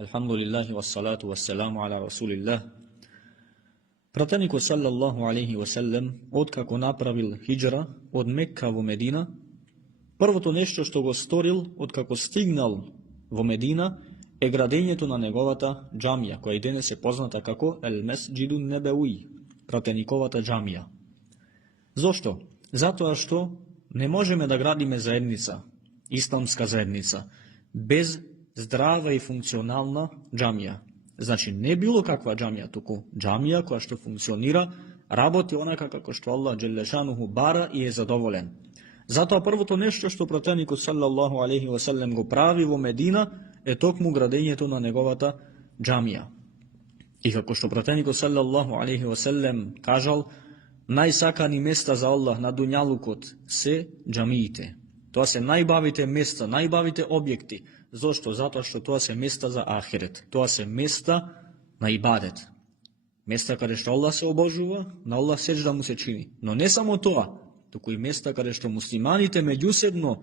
Alhamdulillahi wassalatu wassalamu ala rasulillah. Пратеникот саллаллаху алейхи ва селем, откако направил хиџра од Мекка во Медина, првото нешто што го сторил откако стигнал во Медина е градењето на неговата џамија, која и денес е позната како Ел Месџиду Небеуи, пратениковата џамија. Зошто? Затоа што не можеме да градиме заедница, исламска заедница, без здрава и функционална џамија. Значи, не било каква џамија, туку џамија која што функционира, работи онака како што Аллах Джелешануху бара и е задоволен. Затоа првото нешто што пратеникот саллаллаху алейхи ва селем го прави во Медина е токму градењето на неговата џамија. И како што пратеникот саллаллаху алейхи ва селем кажал, најсакани места за Аллах на дуњалукот се џамиите. Тоа се најбавите места, најбавите објекти. Зошто? Затоа што тоа се места за ахирет. Тоа се места на ибадет. Места каде што Аллах се обожува, на Аллах сеџда му се чини. Но не само тоа, туку и места каде што муслиманите меѓусебно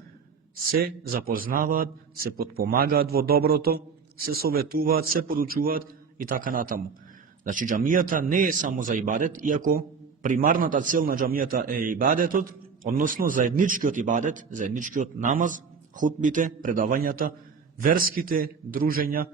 се запознаваат, се потпомагаат во доброто, се советуваат, се поручуваат и така натаму. Значи, џамијата не е само за ибадет, иако примарната цел на џамијата е ибадетот, односно заедничкиот ибадет, заедничкиот намаз, хутбите, предавањата, верските дружења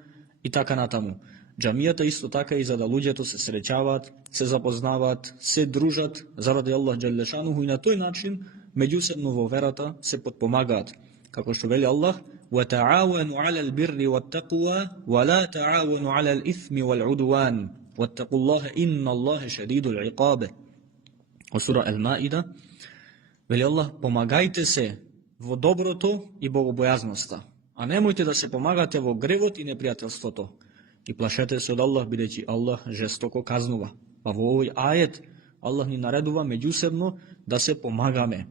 и така натаму. Џамијата исто така и за да луѓето се среќаваат, се запознаваат, се дружат заради Аллах Джелешануху и на тој начин меѓусебно во верата се потпомагаат. Како што вели Аллах: وَتَعَاوَنُوا عَلَى الْبِرِّ وَالتَّقْوَى وَلَا تَعَاوَنُوا عَلَى الْإِثْمِ وَالْعُدْوَانِ وَاتَّقُوا اللَّهَ إِنَّ اللَّهَ شَدِيدُ الْعِقَابِ. Во сура Ал-Маида вели Аллах: помагајте се во доброто и богобојазноста, а немојте да се помагате во гревот и непријателството. И плашете се од Аллах, бидејќи Аллах жестоко казнува. Па во овој ајет Аллах ни наредува меѓусебно да се помагаме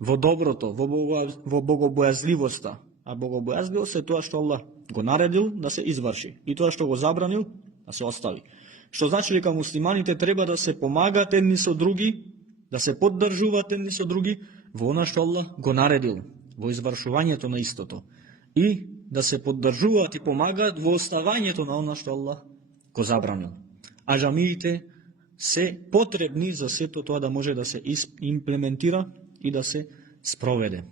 во доброто, во богобојазливоста. А богобојазливост е тоа што Аллах го наредил да се изврши и тоа што го забранил да се остави. Што значи дека муслиманите треба да се помагаат едни со други, да се поддржуваат едни со други во она што Аллах го наредил, во извршувањето на истото. И да се поддржуваат и помагаат во оставањето на она што Аллах го забранил. А џамиите се потребни за сето тоа да може да се имплементира и да се спроведе.